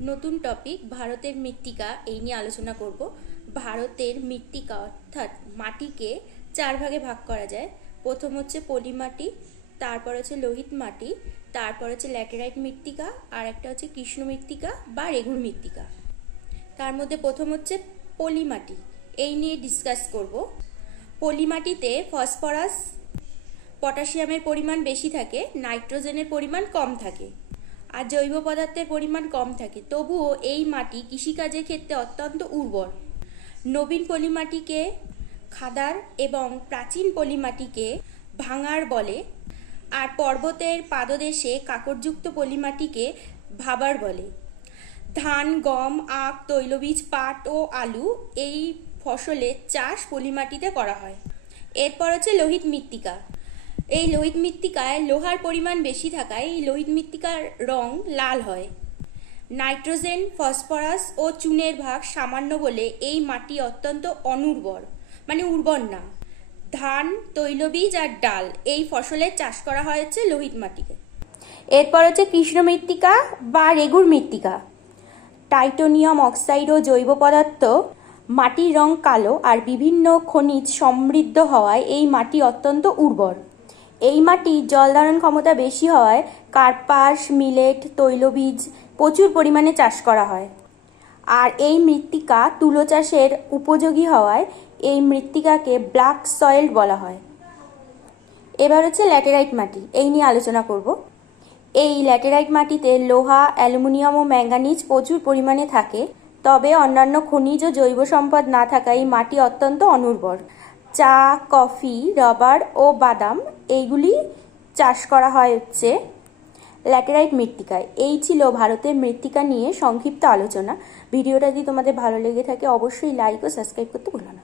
নতুন টপিক ভারতের মৃত্তিকা এই নিয়ে আলোচনা করব। ভারতের মৃত্তিকা অর্থাৎ মাটিকে চার ভাগে ভাগ করা যায়। প্রথম হচ্ছে পলি মাটি, তারপর হচ্ছে লোহিত মাটি, তারপর হচ্ছে ল্যাটেরাইট মৃত্তিকা, আর একটা হচ্ছে কৃষ্ণ মৃত্তিকা বা রেগুর মৃত্তিকা। তার মধ্যে প্রথম হচ্ছে পলি মাটি, এই নিয়ে ডিসকাস করব। পলি মাটিতে ফসফরাস পটাশিয়ামের পরিমাণ বেশি থাকে, নাইট্রোজেনের পরিমাণ কম থাকে আর জৈব পদার্থের পরিমাণ কম থাকে। তবুও এই মাটি কৃষিকাজের ক্ষেত্রে অত্যন্ত উর্বর। নবীন পলিমাটিকে খাদার এবং প্রাচীন পলিমাটিকে ভাঙাড় বলে, আর পর্বতের পাদদেশে কাঁকরযুক্ত পলিমাটিকে ভাবার বলে। ধান, গম, আখ, তৈলবীজ, পাট ও আলু এই ফসলের চাষ পলিমাটিতে করা হয়। এরপর হচ্ছে লোহিত মৃত্তিকা। এই লোহিত মৃত্তিকায় লোহার পরিমাণ বেশি থাকায় এই লোহিত মৃত্তিকার রং লাল হয়। নাইট্রোজেন, ফসফরাস ও চুনের ভাগ সামান্য বলে এই মাটি অত্যন্ত অনুর্বর, মানে উর্বর না। ধান, তৈলবীজ আর ডাল এই ফসলের চাষ করা হয় হচ্ছে লোহিত মাটিতে। এরপর হচ্ছে কৃষ্ণ মৃত্তিকা বা রেগুর মৃত্তিকা। টাইটানিয়াম অক্সাইড ও জৈব পদার্থ মাটির রং কালো আর বিভিন্ন খনিজ সমৃদ্ধ হওয়ায় এই মাটি অত্যন্ত উর্বর। এই মাটির জল ধারণ ক্ষমতা বেশি হওয়ায় কার্পাস, মিলেট, তৈলবীজ প্রচুর পরিমাণে চাষ করা হয়। আর এই মৃত্তিকা তুলো চাষের উপযোগী হওয়ায় এই মৃত্তিকাকে ব্ল্যাক সয়েল বলা হয়। এবার হচ্ছে ল্যাটেরাইট মাটি, এই নিয়ে আলোচনা করব। এই ল্যাটেরাইট মাটিতে লোহা, অ্যালুমিনিয়াম ও ম্যাঙ্গানিজ প্রচুর পরিমাণে থাকে, তবে অন্যান্য খনিজ ও জৈব সম্পদ না থাকায় এই মাটি অত্যন্ত অনুর্বর। চা, কফি, রবার ও বাদাম এইগুলি চাষ করা হয় হচ্ছে ল্যাটেরাইট মৃত্তিকায়। এই ছিল ভারতের মৃত্তিকা নিয়ে সংক্ষিপ্ত আলোচনা। ভিডিওটা যদি তোমাদের ভালো লেগে থাকে অবশ্যই লাইক ও সাবস্ক্রাইব করতে ভুলো না।